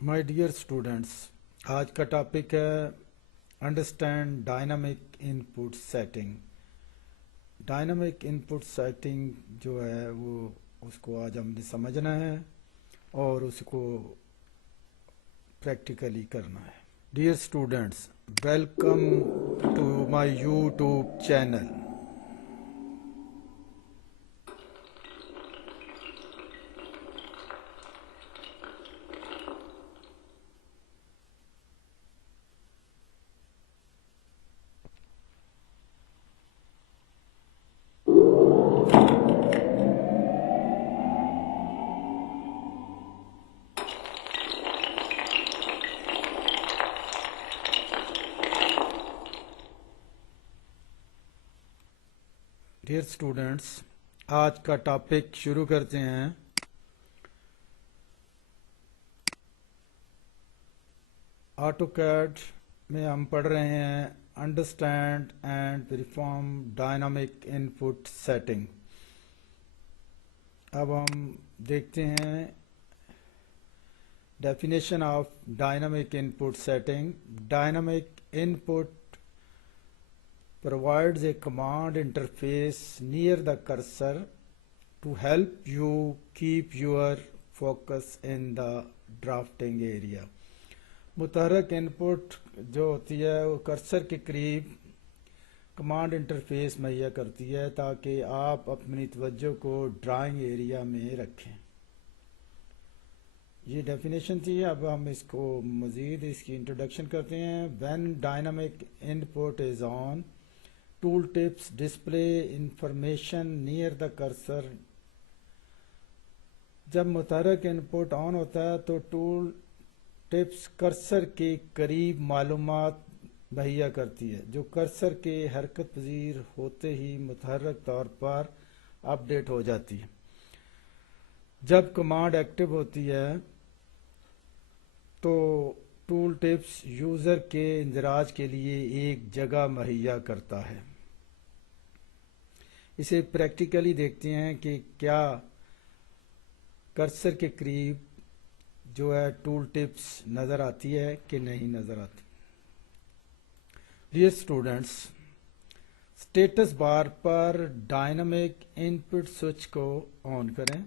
My dear students, आज का topic है understand dynamic input setting. Dynamic input setting जो है वो उसको आज हमने समझना है और उसको प्रैक्टिकली करना है। Dear students, welcome to my YouTube channel. Dear students, आज का टॉपिक शुरू करते हैं। ऑटोकैड में हम पढ़ रहे हैं understand and perform dynamic input setting. अब हम देखते हैं definition of dynamic input setting. Dynamic input provides a command interface near the cursor to help you keep your focus in the drafting area। मुतहरक इनपुट जो होती है वो cursor के करीब कमांड इंटरफेस मुहैया करती है ताकि आप अपनी तवज्जो को ड्राइंग एरिया में रखें। ये डेफिनेशन थी। अब हम इसको मज़ीद इसकी इंट्रोडक्शन करते हैं। When dynamic input is on, tool tips display information near the cursor. जब मुतहरक इनपुट ऑन होता है तो टूल टिप्स कर्सर के करीब मालूमात मुहैया करती है जो कर्सर के हरकत पजीर होते ही मुतहरक तौर पर अपडेट हो जाती है। जब कमांड एक्टिव होती है तो टूल टिप्स यूज़र के इंदराज के लिए एक जगह मुहैया करता है। इसे प्रैक्टिकली देखते हैं कि क्या कर्सर के करीब जो है टूल टिप्स नज़र आती है कि नहीं नज़र आती। डियर स्टूडेंट्स, स्टेटस बार पर डायनामिक इनपुट स्विच को ऑन करें।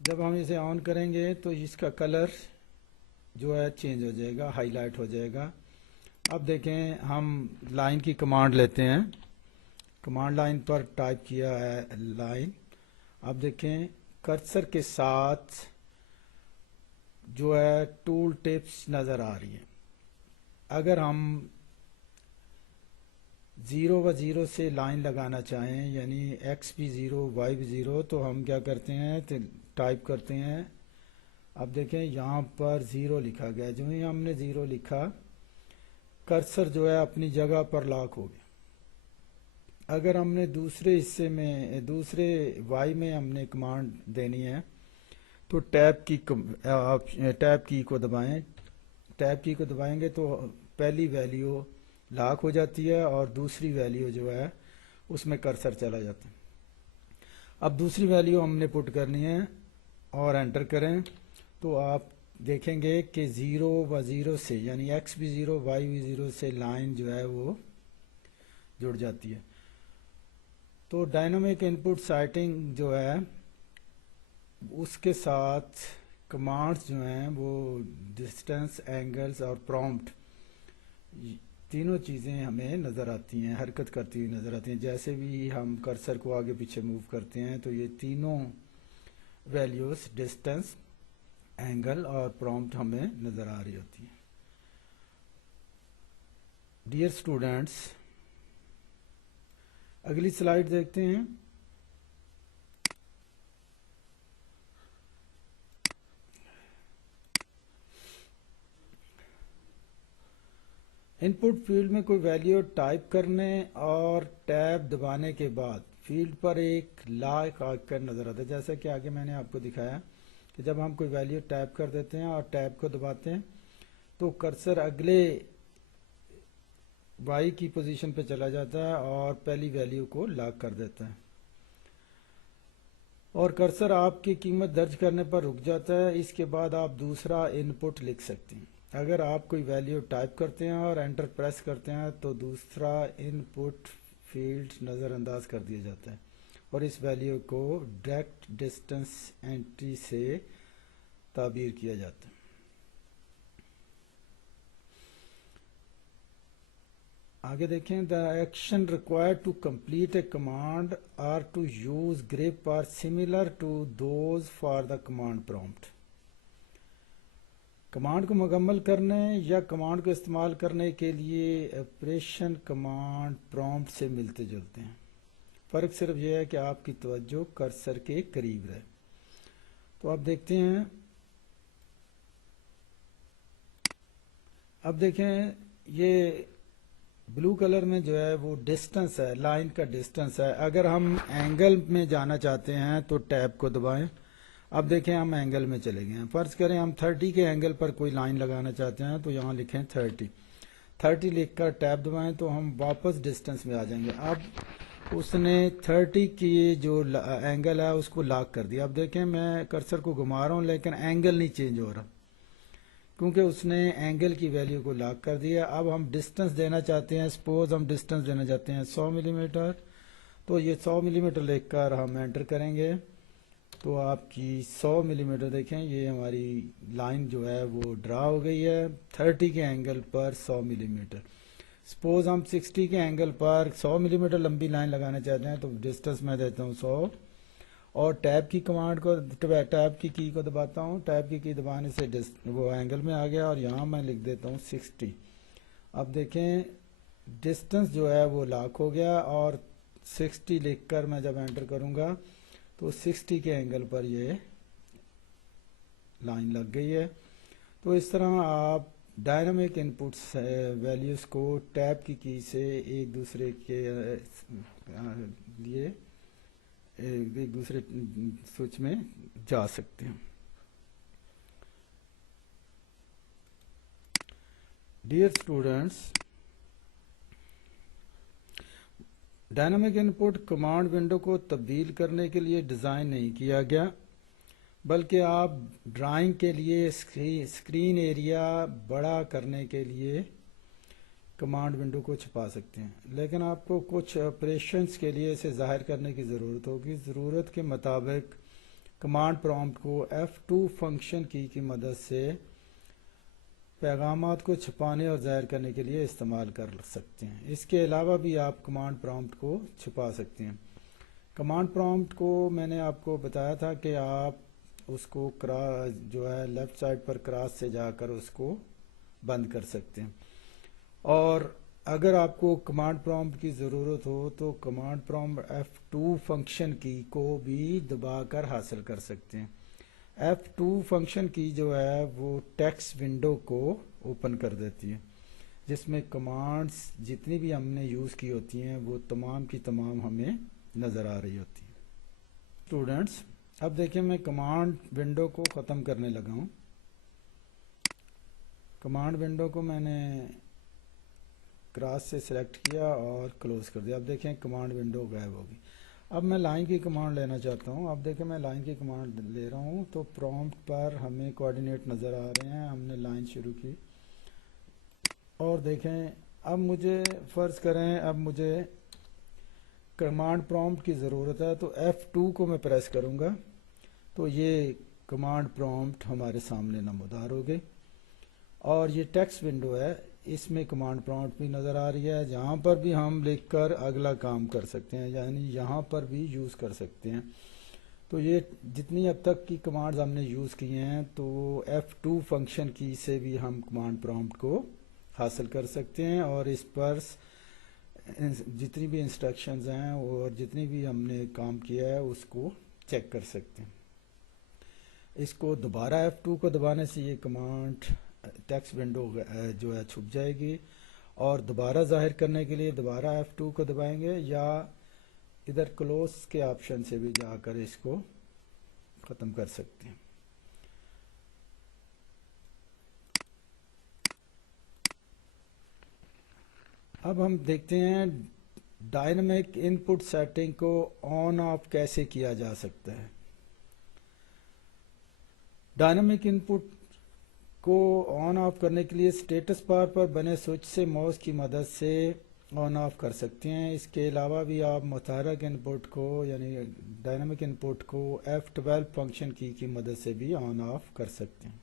जब हम इसे ऑन करेंगे तो इसका कलर जो है चेंज हो जाएगा, हाईलाइट हो जाएगा। अब देखें, हम लाइन की कमांड लेते हैं। कमांड लाइन पर टाइप किया है लाइन। अब देखें कर्सर के साथ जो है टूल टिप्स नज़र आ रही है। अगर हम 0 व 0 से लाइन लगाना चाहें, यानी एक्स भी 0 वाई भी 0, तो हम क्या करते हैं तो टाइप करते हैं। अब देखें यहाँ पर 0 लिखा गया। जो ही हमने 0 लिखा, कर्सर जो है अपनी जगह पर लॉक हो गया। अगर हमने दूसरे हिस्से में दूसरे वाई में हमने कमांड देनी है तो टैब की को दबाएं। टैब की को दबाएंगे तो पहली वैल्यू लॉक हो जाती है और दूसरी वैल्यू जो है उसमें कर्सर चला जाता है। अब दूसरी वैल्यू हमने पुट करनी है और एंटर करें तो आप देखेंगे कि 0 व 0 से, यानी एक्स भी 0 वाई भी 0 से लाइन जो है वो जुड़ जाती है। तो डायनामिक इनपुट सेटिंग जो है उसके साथ कमांड्स जो हैं वो डिस्टेंस, एंगल्स और प्रॉम्प्ट, तीनों चीज़ें हमें नज़र आती हैं, हरकत करती हुई नज़र आती हैं। जैसे भी हम कर्सर को आगे पीछे मूव करते हैं तो ये तीनों वैल्यूज़ डिस्टेंस, एंगल और प्रॉम्प्ट हमें नज़र आ रही होती हैं। डियर स्टूडेंट्स, अगली स्लाइड देखते हैं। इनपुट फील्ड में कोई वैल्यू टाइप करने और टैब दबाने के बाद फील्ड पर एक लाल आइकन नज़र आता है। जैसा कि आगे मैंने आपको दिखाया कि जब हम कोई वैल्यू टाइप कर देते हैं और टैब को दबाते हैं तो कर्सर अगले वाई की पोजीशन पे चला जाता है और पहली वैल्यू को लॉक कर देता है। और कर्सर आपकी कीमत दर्ज करने पर रुक जाता है। इसके बाद आप दूसरा इनपुट लिख सकते हैं। अगर आप कोई वैल्यू टाइप करते हैं और एंटर प्रेस करते हैं तो दूसरा इनपुट फील्ड नज़रअंदाज कर दिया जाता है और इस वैल्यू को डायरेक्ट डिस्टेंस एंट्री से ताबीर किया जाता है। आगे देखें, the action required to complete a command are to use grip are similar to those for the command prompt. Command को मुकम्मल करने या कमांड को इस्तेमाल करने के लिए ऑपरेशन कमांड प्रॉम्प्ट से मिलते जुलते हैं। फ़र्क सिर्फ यह है कि आपकी तवज्जो कर्सर के करीब रहे। तो अब देखते हैं, अब देखें ये ब्लू कलर में जो है वो डिस्टेंस है, लाइन का डिस्टेंस है। अगर हम एंगल में जाना चाहते हैं तो टैब को दबाएं। अब देखें हम एंगल में चले गए हैं। फर्ज करें हम 30 के एंगल पर कोई लाइन लगाना चाहते हैं तो यहाँ लिखें 30 लिखकर टैब दबाएं तो हम वापस डिस्टेंस में आ जाएंगे। अब उसने 30 की जो एंगल है उसको लॉक कर दिया। अब देखें मैं कर्सर को घुमा रहा हूँ लेकिन एंगल नहीं चेंज हो रहा क्योंकि उसने एंगल की वैल्यू को लॉक कर दिया। अब हम डिस्टेंस देना चाहते हैं, सपोज हम डिस्टेंस देना चाहते हैं 100 मिलीमीटर, तो ये 100 मिलीमीटर लिखकर हम एंटर करेंगे तो आपकी 100 मिलीमीटर देखें ये हमारी लाइन जो है वो ड्रा हो गई है 30 के एंगल पर 100 मिलीमीटर। सपोज हम 60 के एंगल पर 100 मिलीमीटर लंबी लाइन लगाना चाहते हैं तो डिस्टेंस मैं देता हूँ 100 और टैब की कमांड को, टैब की को दबाता हूँ। टैब की दबाने से वो एंगल में आ गया और यहाँ मैं लिख देता हूँ 60। अब देखें डिस्टेंस जो है वो लॉक हो गया और 60 लिखकर मैं जब एंटर करूँगा तो 60 के एंगल पर ये लाइन लग गई है। तो इस तरह आप डायनामिक इनपुट्स वैल्यूज़ को टैब की से एक दूसरे के लिए एक दूसरे स्विच में जा सकते हैं। Dear students, dynamic input command window को तब्दील करने के लिए डिज़ाइन नहीं किया गया, बल्कि आप ड्राइंग के लिए स्क्रीन एरिया बड़ा करने के लिए कमांड विंडो को छुपा सकते हैं। लेकिन आपको कुछ ऑपरेशंस के लिए इसे ज़ाहिर करने की ज़रूरत होगी। ज़रूरत के मुताबिक कमांड प्रॉम्प्ट को F2 फंक्शन की मदद से पैगामात को छुपाने और ज़ाहिर करने के लिए इस्तेमाल कर सकते हैं। इसके अलावा भी आप कमांड प्रॉम्प्ट को छुपा सकते हैं। कमांड प्रॉम्प्ट को मैंने आपको बताया था कि आप उसको जो है लेफ़्ट साइड पर क्रॉस से जाकर उसको बंद कर सकते हैं। और अगर आपको कमांड प्रॉम्प्ट की ज़रूरत हो तो कमांड प्रॉम्प्ट F2 फंक्शन की को भी दबाकर हासिल कर सकते हैं। F2 फंक्शन की जो है वो टेक्स्ट विंडो को ओपन कर देती है जिसमें कमांड्स जितनी भी हमने यूज़ की होती हैं वो तमाम की तमाम हमें नज़र आ रही होती हैं। स्टूडेंट्स, अब देखिए मैं कमांड विंडो को ख़त्म करने लगा हूँ। कमांड विंडो को मैंने क्रॉस से सिलेक्ट किया और क्लोज कर दिया। अब देखें कमांड विंडो गायब होगी। अब मैं लाइन की कमांड लेना चाहता हूँ। अब देखें मैं लाइन की कमांड ले रहा हूँ तो प्रॉम्प्ट पर हमें कोऑर्डिनेट नज़र आ रहे हैं। हमने लाइन शुरू की और देखें अब मुझे फ़र्ज़ करें अब मुझे कमांड प्रॉम्प्ट की ज़रूरत है तो F2 को मैं प्रेस करूँगा तो ये कमांड प्रॉम्प्ट हमारे सामने नमूदार हो गई और ये टेक्स्ट विंडो है, इसमें कमांड प्रॉम्प्ट भी नज़र आ रही है। जहाँ पर भी हम लिखकर अगला काम कर सकते हैं, यानी यहाँ पर भी यूज़ कर सकते हैं। तो ये जितनी अब तक की कमांड्स हमने यूज़ की हैं तो F2 फंक्शन की से भी हम कमांड प्रॉम्प्ट को हासिल कर सकते हैं और इस पर जितनी भी इंस्ट्रक्शंस हैं और जितनी भी हमने काम किया है उसको चेक कर सकते हैं। इसको दोबारा F2 को दबाने से ये कमांड टेक्स्ट विंडो जो है छुप जाएगी और दोबारा ज़ाहिर करने के लिए दोबारा F2 को दबाएंगे या इधर क्लोज के ऑप्शन से भी जाकर इसको ख़त्म कर सकते हैं। अब हम देखते हैं डायनामिक इनपुट सेटिंग को ऑन ऑफ कैसे किया जा सकता है। डायनामिक इनपुट को ऑन ऑफ करने के लिए स्टेटस बार पर बने स्विच से माउस की मदद से ऑन ऑफ कर सकते हैं। इसके अलावा भी आप मुतहरक इनपुट को यानी डायनामिक इनपुट को F12 फंक्शन की मदद से भी ऑन ऑफ कर सकते हैं।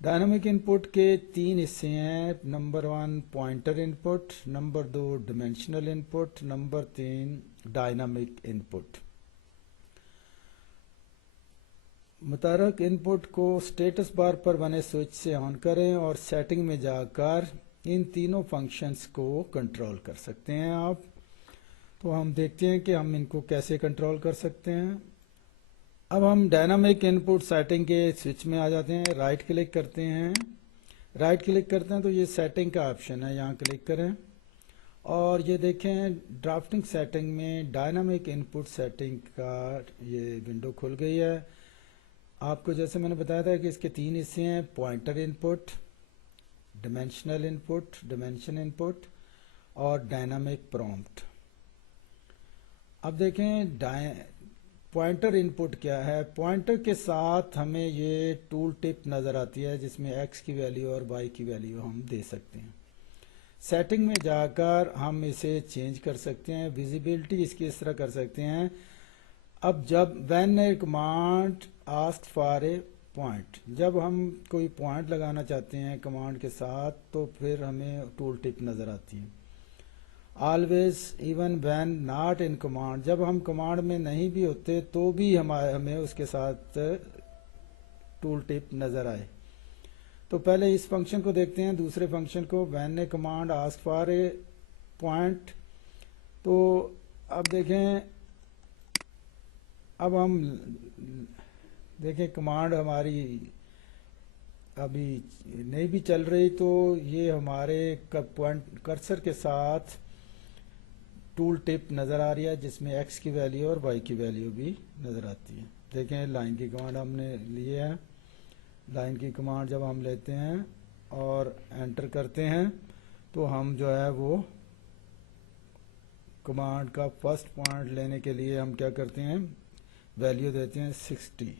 डायनामिक इनपुट के 3 हिस्से हैं। Number 1 pointer input, number 2 dimensional input, number 3 dynamic input. मुतहरक इनपुट को स्टेटस बार पर बने स्विच से ऑन करें और सेटिंग में जाकर इन तीनों फंक्शंस को कंट्रोल कर सकते हैं आप। तो हम देखते हैं कि हम इनको कैसे कंट्रोल कर सकते हैं। अब हम डायनामिक इनपुट सेटिंग के स्विच में आ जाते हैं, राइट क्लिक करते हैं। राइट क्लिक करते हैं तो ये सेटिंग का ऑप्शन है, यहाँ क्लिक करें और ये देखें ड्राफ्टिंग सेटिंग में डायनामिक इनपुट सेटिंग का ये विंडो खुल गई है। आपको जैसे मैंने बताया था कि इसके 3 हिस्से हैं, pointer input, dimensional input, dimension input और डायनामिक प्रॉम्प्ट। अब देखें पॉइंटर इनपुट क्या है। पॉइंटर के साथ हमें ये टूल टिप नज़र आती है जिसमें x की वैल्यू और y की वैल्यू हम दे सकते हैं। सेटिंग में जाकर हम इसे चेंज कर सकते हैं, विजिबिलिटी इसकी इस तरह कर सकते हैं। अब जब when A command ask for a point, जब हम कोई पॉइंट लगाना चाहते हैं कमांड के साथ तो फिर हमें टूल टिप नज़र आती है। Always even when not in command, जब हम कमांड में नहीं भी होते तो भी हमें उसके साथ टूल टिप नज़र आए। तो पहले इस फंक्शन को देखते हैं, दूसरे फंक्शन को, when A command ask for a point. तो अब देखें, अब हम देखें कमांड हमारी अभी नहीं भी चल रही तो ये हमारे कर्सर के साथ टूल टिप नज़र आ रही है जिसमें x की वैल्यू और y की वैल्यू भी नज़र आती है। देखें लाइन की कमांड हमने लिए है, लाइन की कमांड जब हम लेते हैं और एंटर करते हैं तो हम जो है वो कमांड का फर्स्ट पॉइंट लेने के लिए हम क्या करते हैं, वैल्यू देते हैं 60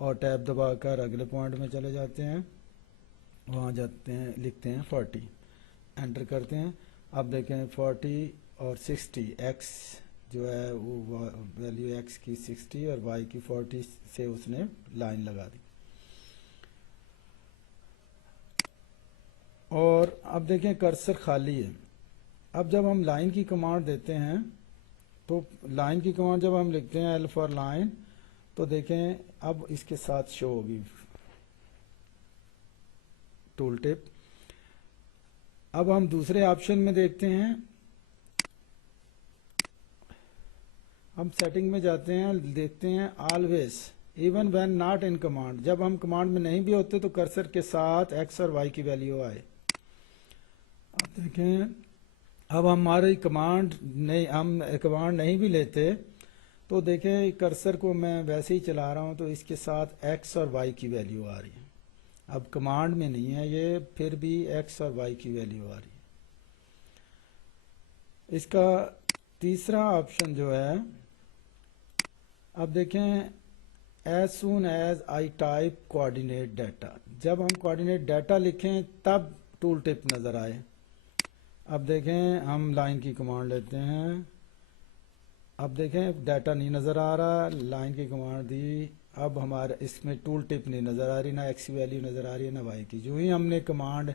और टैब दबाकर अगले पॉइंट में चले जाते हैं, वहाँ जाते हैं, लिखते हैं 40, एंटर करते हैं। अब देखें 40 और 60, x जो है वो वैल्यू x की 60 और y की 40 से उसने लाइन लगा दी। और अब देखें कर्सर खाली है। अब जब हम लाइन की कमांड देते हैं तो लाइन की कमांड जब हम लिखते हैं L फॉर लाइन तो देखें अब इसके साथ शो होगी टूल टिप। अब हम दूसरे ऑप्शन में देखते हैं, हम सेटिंग में जाते हैं, देखते हैं always even when not in command, जब हम कमांड में नहीं भी होते तो कर्सर के साथ x और y की वैल्यू आए। अब देखें, अब हमारी कमांड नहीं, हम कमांड नहीं भी लेते तो देखें कर्सर को मैं वैसे ही चला रहा हूं तो इसके साथ x और y की वैल्यू आ रही है। अब कमांड में नहीं है ये, फिर भी x और y की वैल्यू आ रही है। इसका तीसरा ऑप्शन जो है, अब देखें as soon as I type coordinate data, जब हम कोऑर्डिनेट डाटा लिखें तब टूल टिप नज़र आए। अब देखें हम लाइन की कमांड लेते हैं, अब देखें डाटा नहीं नज़र आ रहा, लाइन की कमांड दी, अब हमारे इसमें टूल टिप नहीं नज़र आ रही, ना x की वैल्यू नज़र आ रही है ना y की। जो ही हमने कमांड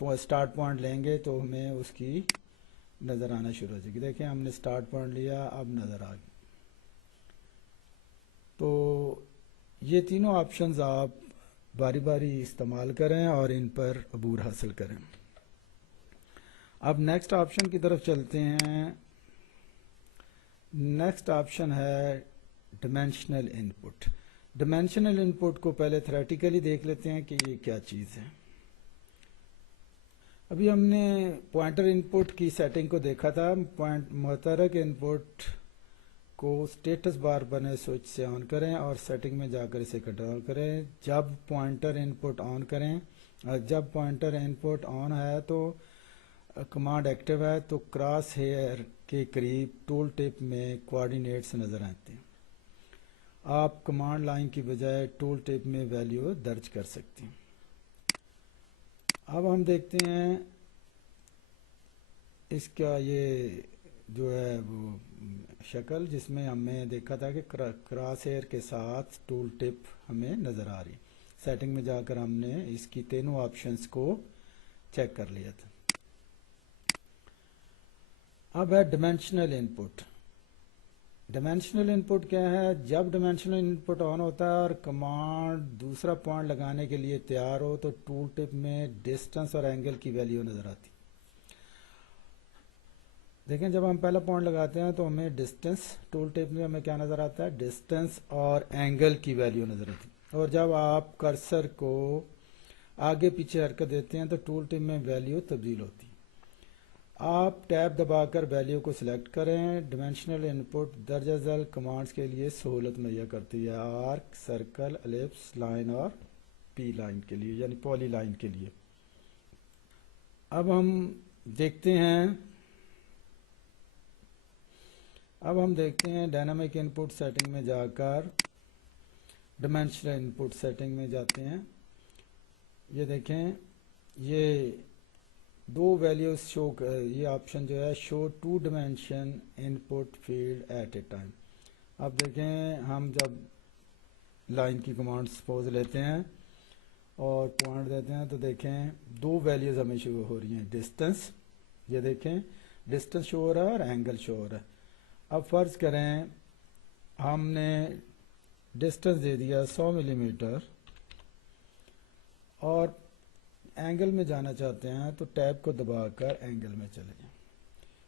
स्टार्ट पॉइंट लेंगे तो हमें उसकी नज़र आना शुरू हो जाएगी। देखें हमने स्टार्ट पॉइंट लिया, अब नज़र आ गई। तो ये तीनों ऑप्शंस आप बारी बारी इस्तेमाल करें और इन पर अबूर हासिल करें। अब नेक्स्ट ऑप्शन की तरफ चलते हैं। नेक्स्ट ऑप्शन है डिमेंशनल इनपुट। डिमेंशनल इनपुट को पहले थ्योरेटिकली देख लेते हैं कि ये क्या चीज़ है। अभी हमने पॉइंटर इनपुट की सेटिंग को देखा था। मुतहरक इनपुट को स्टेटस बार बने स्विच से ऑन करें और सेटिंग में जाकर इसे कंट्रोल करें। जब पॉइंटर इनपुट ऑन करें, जब पॉइंटर इनपुट ऑन है तो कमांड एक्टिव है तो क्रॉस हेयर के करीब टूल टिप में कोऑर्डिनेट्स नज़र आते हैं। آپ کمانڈ لائن کی بجائے ٹول ٹپ میں ویلیو درج کر سکتے ہیں۔ اب ہم دیکھتے ہیں اس کا یہ جو ہے وہ شکل، جس میں ہمیں دیکھا تھا کہ کراس ہیئر کے ساتھ ٹول ٹپ ہمیں نظر آ رہی۔ سیٹنگ میں جا کر ہم نے اس کی تینوں آپشنز کو چیک کر لیا تھا۔ اب ہے ڈیمینشنل ان پٹ۔ ڈیمینشنل ان پٹ کیا ہے؟ جب ڈیمینشنل ان پٹ آن ہوتا ہے اور کمانڈ دوسرا پوائنٹ لگانے کے لیے تیار ہو تو ٹول ٹپ میں ڈسٹنس اور اینگل کی ویلیو نظر آتی۔ دیکھیں جب ہم پہلا پوائنٹ لگاتے ہیں تو ہمیں ڈسٹنس، ٹول ٹپ میں ہمیں کیا نظر آتا ہے؟ ڈسٹنس اور اینگل کی ویلیو نظر آتی ہے۔ اور جب آپ کرسر کو آگے پیچھے حرکت دیتے ہیں تو ٹول ٹپ میں ویلیو تبدیل ہوتی ہے۔ آپ ٹیب دبا کر ویلیو کو سلیکٹ کریں۔ ڈیمینشنل ان پٹ درجہ ذیل کمانڈز کے لیے سہولت مہیا کرتی ہے، آرک، سرکل، الپس، لائن اور پی لائن کے لیے، یعنی پولی لائن کے لیے۔ اب ہم دیکھتے ہیں ڈائنامک ان پٹ سیٹنگ میں جا کر ڈیمینشنل ان پٹ سیٹنگ میں جاتے ہیں۔ یہ دیکھیں یہ دو ویلیوز شو، یہ آپشن جو ہے show to dimension input field at a time. اب دیکھیں ہم جب لائن کی کمانڈ سپوز لیتے ہیں اور پوائنٹ دیتے ہیں تو دیکھیں دو ویلیوز ہمیں شو ہو رہی ہیں، ڈسٹنس، یہ دیکھیں ڈسٹنس شو ہو رہا ہے اور اینگل شو ہو رہا ہے۔ اب فرض کریں ہم نے ڈسٹنس دے دیا 100 ملی میٹر اور اینگل میں جانا چاہتے ہیں تو ٹیب کو دبا کر اینگل میں چلے جائیں۔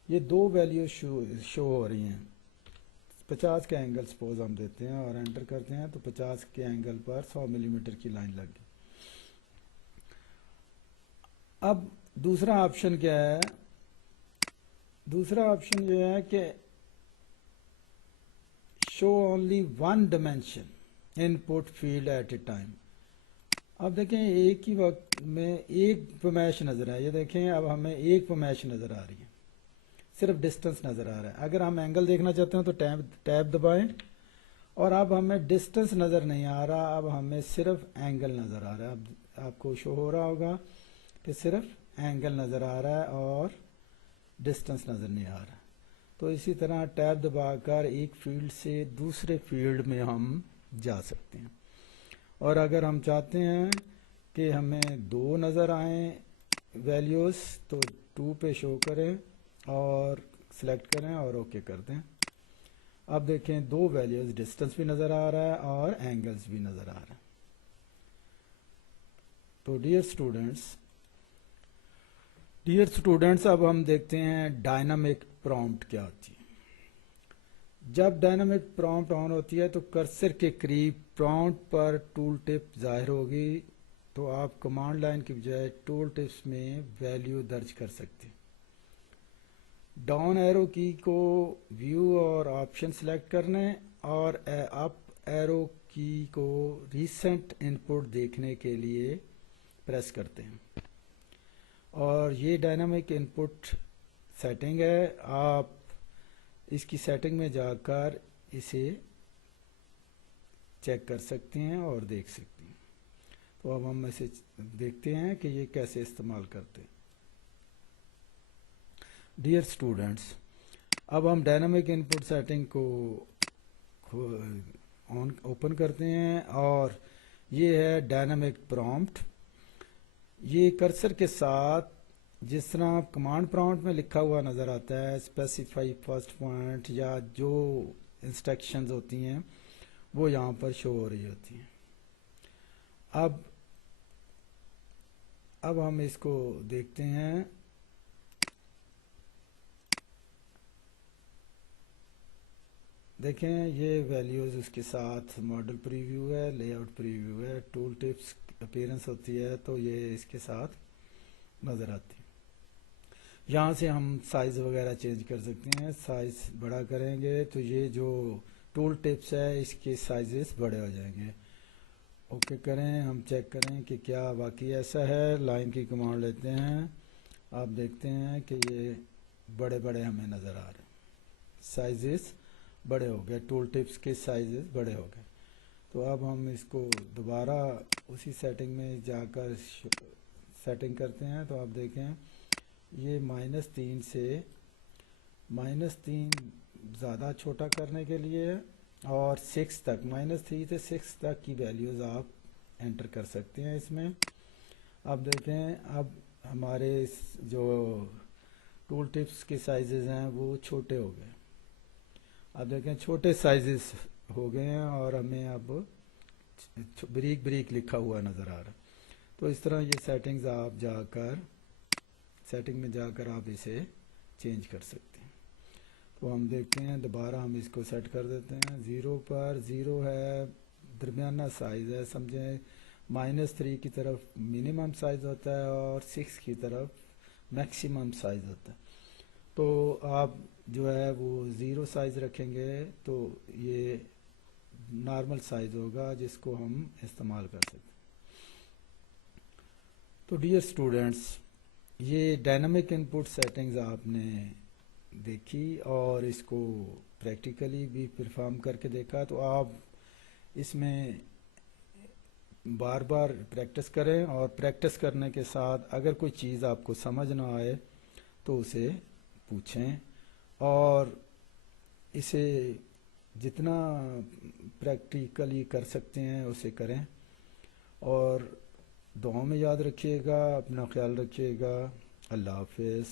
یہ دو ویلیو شو ہو رہی ہیں۔ 50 کا اینگل سپوز ہم دیتے ہیں اور انٹر کرتے ہیں تو 50 کے اینگل پر 100 ملی میٹر کی لائن لگ گئی۔ اب دوسرا آپشن کیا ہے؟ دوسرا آپشن یہ ہے کہ show only one dimension input field at a time. اب دیکھیں ایک ہی وقت میں ایک پیمائش نظر آئے، یہ دیکھیں اب ہمیں ایک پیمائش نظر آ رہی ہے، صرف ڈسٹنس نظر آ رہا ہے۔ اگر ہم اینگل دیکھنا چاہتے ہیں تو ٹیب دبائیں، اور اب ہمیں ڈسٹنس نظر نہیں آ رہا، اب ہمیں صرف اینگل نظر آ رہا ہے۔ اب آپ کو شو ہو رہا ہوگا کہ صرف اینگل نظر آ رہا ہے اور ڈسٹنس نظر نہیں آ رہا۔ تو اسی طرح ٹیب دبا کر ایک فیلڈ سے دوسرے فیلڈ میں ہم جا سکتے ہیں۔ اور اگر ہم چاہتے ہیں کہ ہمیں دو نظر آئیں ویلیوز تو 2 پہ شو کریں اور سلیکٹ کریں اور اوکے کر دیں۔ اب دیکھیں دو ویلیوز، ڈسٹنس بھی نظر آ رہا ہے اور اینگلز بھی نظر آ رہا ہے۔ تو ڈیئر اسٹوڈنٹس اب ہم دیکھتے ہیں ڈائنامک پرومپٹ کیا ہوتی ہے۔ جب ڈائنامک پرومپٹ آن ہوتی ہے تو کرسر کے قریب پرومپٹ پر ٹول ٹپ ظاہر ہوگی، تو آپ کمانڈ لائن کی بجائے ٹول ٹپس میں ویلیو درج کر سکتے ہیں۔ ڈاؤن ایرو کی کو ویو اور آپشن سلیکٹ کرنے اور اپ ایرو کی کو ریسنٹ ان پٹ دیکھنے کے لیے پریس کرتے ہیں۔ اور یہ ڈائنامک ان پٹ سیٹنگ ہے، آپ اس کی سیٹنگ میں جا کر اسے چیک کر سکتے ہیں اور دیکھ سکتے ہیں۔ تو اب ہم اسے دیکھتے ہیں کہ یہ کیسے استعمال کرتے ہیں۔ ڈیئر اسٹوڈنٹس اب ہم ڈائنامک ان پٹ سیٹنگ کو اوپن کرتے ہیں اور یہ ہے ڈائنامک پرومپٹ۔ یہ کرسر کے ساتھ جس طرح کمانڈ پرومپٹ میں لکھا ہوا نظر آتا ہے، اسپیسیفائی فرسٹ پوائنٹ یا جو انسٹرکشنز ہوتی ہیں وہ یہاں پر شو ہو رہی ہوتی ہیں۔ اب ہم اس کو دیکھتے ہیں۔ دیکھیں یہ ویلیوز اس کے ساتھ ماڈل پریویو ہے، لے آؤٹ پریویو ہے، ٹول ٹپس اپیرنس ہوتی ہے تو یہ اس کے ساتھ نظر آتی ہے۔ یہاں سے ہم سائز وغیرہ چینج کر سکتے ہیں، سائز بڑا کریں گے تو یہ جو ٹول ٹپس ہے اس کے سائزز بڑے ہو جائیں گے۔ اوکے کریں، ہم چیک کریں کہ کیا واقعی ایسا ہے۔ لائن کی کمانڈ لیتے ہیں، آپ دیکھتے ہیں کہ یہ بڑے بڑے ہمیں نظر آ رہے ہیں سائزز، بڑے ہو گئے، ٹول ٹپس کے سائزز بڑے ہو گئے۔ تو اب ہم اس کو دوبارہ اسی سیٹنگ میں جا کر سیٹنگ کرتے ہیں، تو آپ دیکھیں یہ -3 سے -3 زیادہ چھوٹا کرنے کے لیے ہے، اور 6 تک، -3 سے 6 تک کی ویلیوز آپ انٹر کر سکتے ہیں اس میں۔ اب دیکھیں اب ہمارے جو ٹول ٹپس کے سائزز ہیں وہ چھوٹے ہو گئے۔ اب دیکھیں چھوٹے سائزز ہو گئے ہیں، اور ہمیں اب بریک بریک لکھا ہوا نظر آ رہا ہے۔ تو اس طرح یہ سیٹنگز آپ جا کر سیٹنگ میں جا کر آپ اسے چینج کر سکتے ہیں۔ تو ہم دیکھتے ہیں دوبارہ ہم اس کو سیٹ کر دیتے ہیں 0 پر۔ 0 ہے درمیانہ سائز ہے، سمجھیں -3 کی طرف منیمم سائز ہوتا ہے اور 6 کی طرف میکسیمم سائز ہوتا ہے۔ تو آپ جو ہے وہ 0 سائز رکھیں گے تو یہ نارمل سائز ہوگا جس کو ہم استعمال کر سکتے ہیں۔ تو ڈیئر اسٹوڈنٹس، یہ ڈائنامک ان پٹ سیٹنگز آپ نے دیکھی اور اس کو پریکٹیکلی بھی پرفارم کر کے دیکھا، تو آپ اس میں بار بار پریکٹس کریں، اور پریکٹس کرنے کے ساتھ اگر کوئی چیز آپ کو سمجھ نہ آئے تو اسے پوچھیں، اور اسے جتنا پریکٹیکلی کر سکتے ہیں اسے کریں، اور دعاؤں میں یاد رکھیے گا، اپنا خیال رکھیے گا۔ اللہ حافظ۔